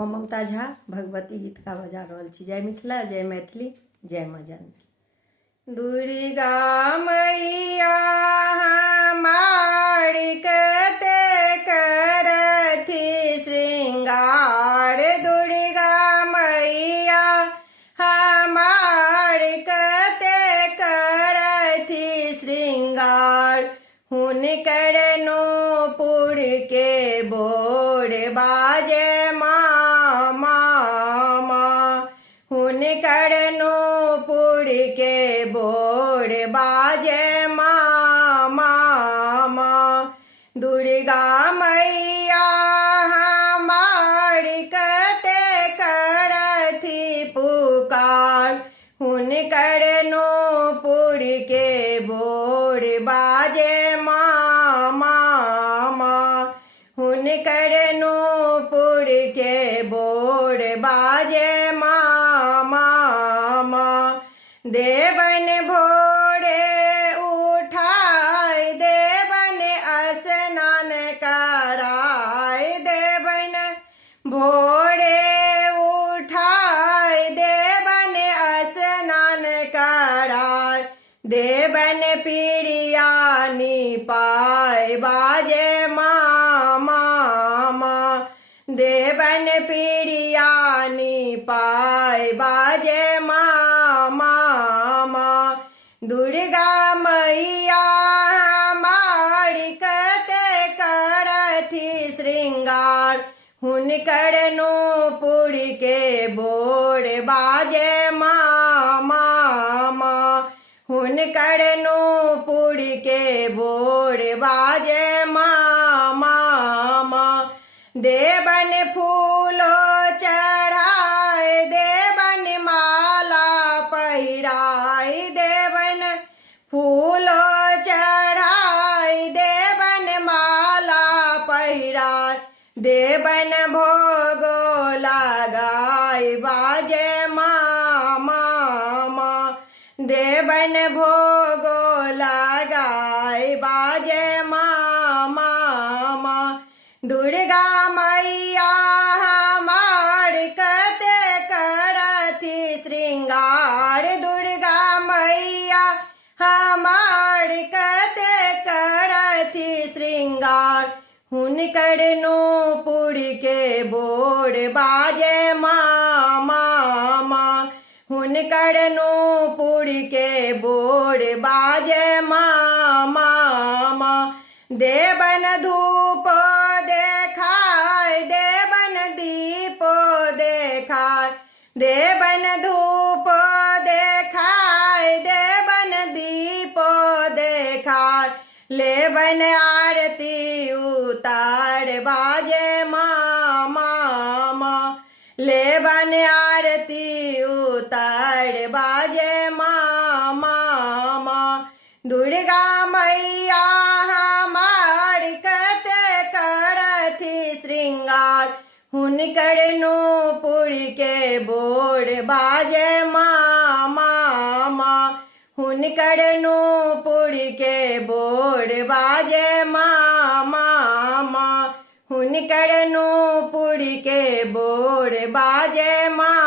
हम ममता झा भगवती गीत का बजा रहल छी। जय मिथिला, जय मैथिली, जय माँ जानकी। दुर्गा मैया हमार कते करथि श्रृंगार, दुर्गा मैया हमार कते करथि श्रृंगार। हुनकर नूपुर के बोर बाजे हुनकर नूपुर के बोर बाजे मामा। दुर्गा मैया हमार कते करथि पुकार, हुनकर नूपुर के बोर बाजे मामा। हुनकर नूपुर के बोर बाजे देवन भोरे उठाय, देवन स्नान कराय, देवन भोरे उठाय, देवन स्नान कराय, देवन पीड़िया निपाय बाजे मामा। देवन पीड़िया निपाय बाजे मामा। दुर्गा मैया हमार कते करथि श्रृंगार, हुनकर नूपुर के बोर बाजे मामा। हुनकर नूपुर के बोर बाजे मामा। देवन फूलो चढ़ाए, देवन माला पहिराय, देवन फूलो चढ़ाय, देवन माला पहिराय, देवन भोगो लगाय बाजे मामा। देवन भोगो लगाय बाजे मामा। दुर्गा मैया हमार कते करथि श्रृंगार, दुर्गा मैया हमार कते करथि श्रृंगार। हुनकर नूपुर के बोर बाजे मामा। हुनकर नूपुर के बोर बाजे मामा। देवन धूप देखाय, देवन दीप देखाय, देवन धूप देखाय, देवन दीप देखाय, लेवन आरती उतार बाजे मामा। लेवन आरती उतार बाजे मामा। दुर्गा मैया हमार कते करथि श्रृंगार, हुनकर नूपुर के बोर बाजे मामा। हुनकर नूपुर के बोर बाजे मामा। हुनकर नूपुर के बोर बाजे मामा।